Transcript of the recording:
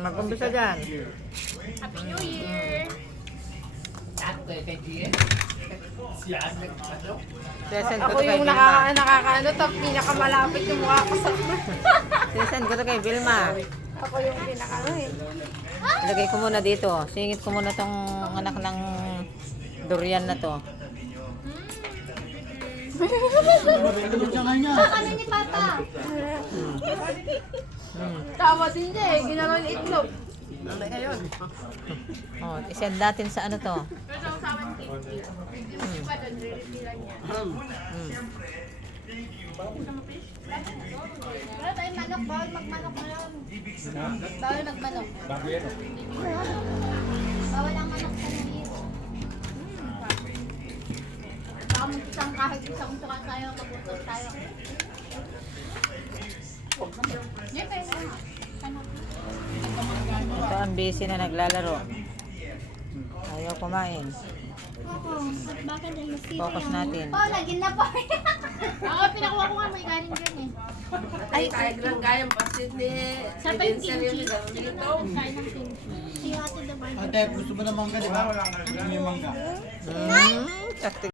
Mag-umpisa dyan. Happy New Year! Sesend ko Ako to kay yung Vilma. nakakaano, top pinakamalapit yung mukha ko sa Sesend ko to kay Vilma. Ako yung pinakaano eh. Ilagay ko muna dito. Singit ko muna tong anak ng durian na to. Ano ni Papa? Tama din niya eh, ginagawa yung itlog. Oh, isend natin sa ano to. Pero sa usapan 50. Hindi pa doon, re-refilan niya. Wala tayong manok, bawal magmanok na lang. Bawal magmanok. Bawal ang manok sa nahit. Baka mag-isang kahit isang tuka tayo, mag-utos tayo. Yan kayo na. Ano? Ito ang busy na naglalaro. Ayaw kumain. Bakit din mas Focus natin. Oh, lagin na po. Ako, pinakuha ko nga may galing dyan eh. Ay, kahit lang kaya pasit ni Sa pa yung Vincent kimchi. yung Kain ng kimchi. Si Ate the Barber. Ate, gusto mo ng mangga, di ba? Gusto mo yung mangga? Sakto